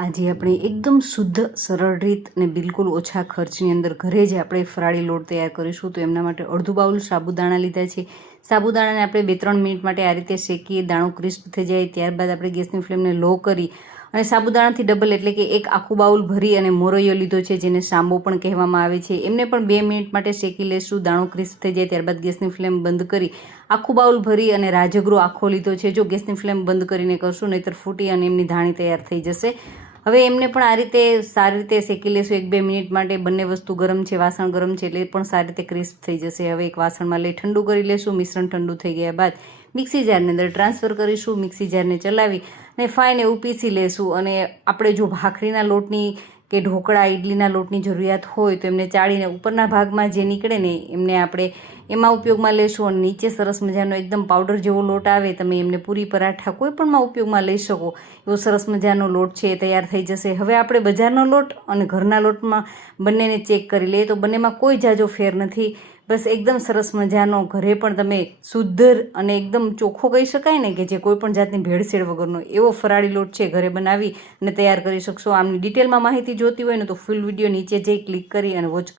આજે આપણે એકદમ શુદ્ધ સરળ રીત અને બિલકુલ ઓછા ખર્ચની અંદર ઘરે જ આપણે ફરાળી લોટ તૈયાર કરીશું. તો એમના માટે અડધું બાઉલ સાબુદાણા લીધા છે. સાબુદાણાને આપણે 2-3 મિનિટ માટે આ રીતે શેકીએ, દાણો ક્રિસ્પ થઈ જાય ત્યારબાદ આપણે ગેસની ફ્લેમને લો કરી અને સાબુદાણાથી ડબલ એટલે કે એક આખું બાઉલ ભરી અને મોરૈયો લીધો છે, જેને સાંબો પણ કહેવામાં આવે છે. એમને પણ 2 મિનિટ માટે શેકી લેશું. દાણો ક્રિસ્પ થઈ જાય ત્યારબાદ ગેસની ફ્લેમ બંધ કરી આખું બાઉલ ભરી અને રાજગરો આખો લીધો છે. જો ગેસની ફ્લેમ બંધ કરીને કરશું નહીંતર ફૂટી અને એમની ધાણી તૈયાર થઈ જશે. હવે એમને પણ આ રીતે સારી રીતે શેકી લેશું 1-2 મિનિટ માટે. બંને વસ્તુ ગરમ છે, વાસણ ગરમ છે એટલે પણ સારી રીતે ક્રિસ્પ થઈ જશે. હવે એક વાસણમાં લઈ ઠંડુ કરી લેશું. મિશ્રણ ઠંડુ થઈ ગયા બાદ મિક્સી જારની અંદર ટ્રાન્સફર કરીશું. મિક્સી જારને ચલાવી અને ફાઇન એવું પીસી લેશું. અને આપણે જો ભાખરીના લોટની કે ઢોકળા ઇડલીના લોટની જરૂરિયાત હોય તો એમને ચાળીને ઉપરના ભાગમાં જે નીકળે ને એમને આપણે એમાં ઉપયોગમાં લેશું. અને નીચે સરસ મજાનો એકદમ પાવડર જેવો લોટ આવે, તમે એમને પૂરી પરાઠા કોઈ પણમાં ઉપયોગમાં લઈ શકો એવો સરસ મજાનો લોટ છે એ તૈયાર થઈ જશે. હવે આપણે બજારનો લોટ અને ઘરના લોટમાં બંનેને ચેક કરી લઈએ તો બંનેમાં કોઈ જાજો ફેર નથી. બસ એકદમ સરસ મજાનો ઘરે પણ તમે શુદ્ધ અને એકદમ ચોખ્ખો કહી શકાય ને, કે જે કોઈ પણ જાતની ભેળસેળ વગરનો એવો ફરાળી લોટ છે ઘરે બનાવી અને તૈયાર કરી શકશો. આમની ડિટેલમાં માહિતી જોતી હોય ને તો ફૂલ વિડીયો નીચે જઈ ક્લિક કરી અને વોચ